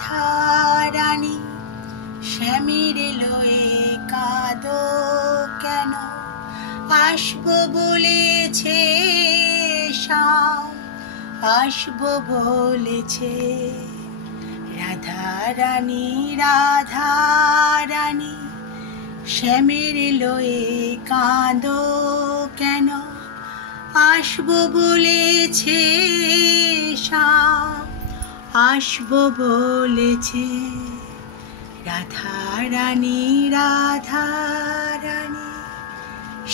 রাধা রানী শ্যামের লয়ে কাঁদো কেন? আসবো বলেছে শ্যাম, আসবো বলেছে। রাধা রানী রাধা রানী শ্যামের লয়ে কাঁদো কেন? আসবো বলেছে শ্যাম, আসবো বলেছে। রাধা রানী রাধা রানী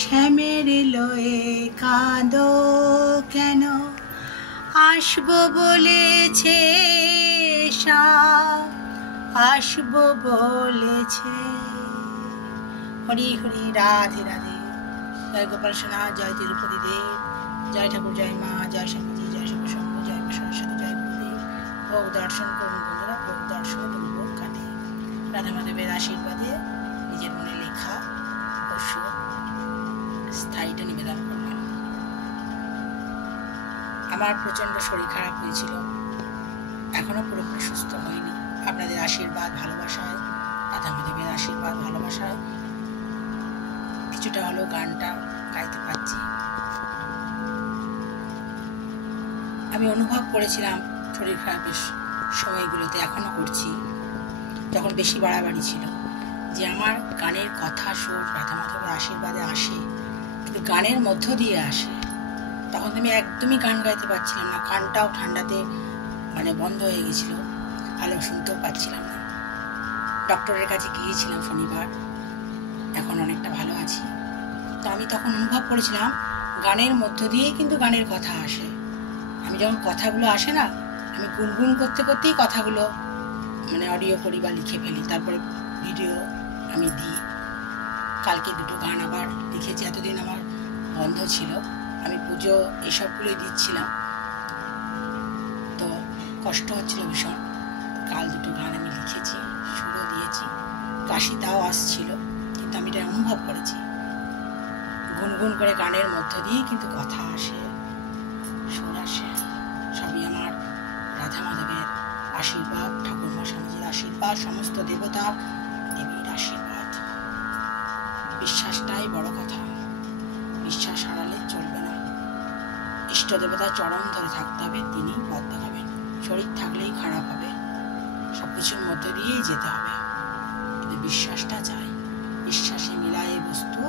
শ্যামের লয়ে কাঁদো কেন? আসবো বলেছে শ্যাম, আসবো বলেছে। হরি হরি রাধে রাধে। জয় গোপাল সোনা, জয় তিরুপতি দেব, জয় ঠাকুর, জয় মা, জয় স্বামীজি, জয় শিব শম্ভু, জয় মা সরস্বতী, জয় গুরুদেব। ভোগ দর্শন করুন বন্ধুরা, ভোগ দর্শনে তুমি ভোগ কাটে। রাধা মাধবের আশীর্বাদে নিজের মনে লেখা ওষুধ স্থায়ীটা নিবেদন করলাম। আমার প্রচণ্ড শরীর খারাপ হয়েছিল, এখনো পুরোপুরি সুস্থ হয়নি। আপনাদের আশীর্বাদ ভালোবাসায়, রাধা মাধবের আশীর্বাদ ভালোবাসায় কিছুটা হলেও গানটা গাইতে পারছি। আমি অনুভব করেছিলাম শরীর খারাপের সময়গুলোতে, এখনো করছি, যখন বেশি বাড়াবাড়ি ছিল, যে আমার গানের কথা সুর রাধা মাধবের আশীর্বাদে আসে, কিন্তু গানের মধ্য দিয়ে আসে। তখন আমি একদমই গান গাইতে পারছিলাম না, কানটাও ঠান্ডাতে বন্ধ হয়ে গেছিল, ভালো শুনতেও পাচ্ছিলাম না। ডক্টরের কাছে গিয়েছিলাম শনিবার, এখন অনেকটা ভালো আছি। তো আমি তখন অনুভব করেছিলাম গানের মধ্য দিয়েই কিন্তু গানের কথা আসে। আমি যখন কথাগুলো আসে না, আমি গুনগুন করতে করতেই কথাগুলো অডিও করি বা লিখে ফেলি, তারপরে ভিডিও আমি দিই। কালকে দুটো গান আবার লিখেছি, এতদিন আমার বন্ধ ছিল, আমি পুজো এসবগুলোই দিচ্ছিলাম, তো কষ্ট হচ্ছিল ভীষণ। কাল দুটো গান আমি লিখেছি, সুরও দিয়েছি, কাশিটাও আসছিল, কিন্তু আমি এটা অনুভব করেছি গুনগুন করে গানের মধ্য দিয়েই কিন্তু কথা আসে, সুর আসে। সবই আমার রাধা মাধবের আশীর্বাদ, ঠাকুরমা স্বামীজির আশীর্বাদ, সমস্ত দেবতা দেবীর আশীর্বাদ। বিশ্বাসটাই বড় কথা, বিশ্বাস হারালে চলবে না। ইষ্ট দেবতার চরণ ধরে থাকতে হবে, তিনি পথ দেখাবেন। শরীর থাকলেই খারাপ হবে, সব কিছুর মধ্যে দিয়েই যেতে হবে, কিন্তু বিশ্বাসটা চাই। বিশ্বাসে মিলায় বস্তু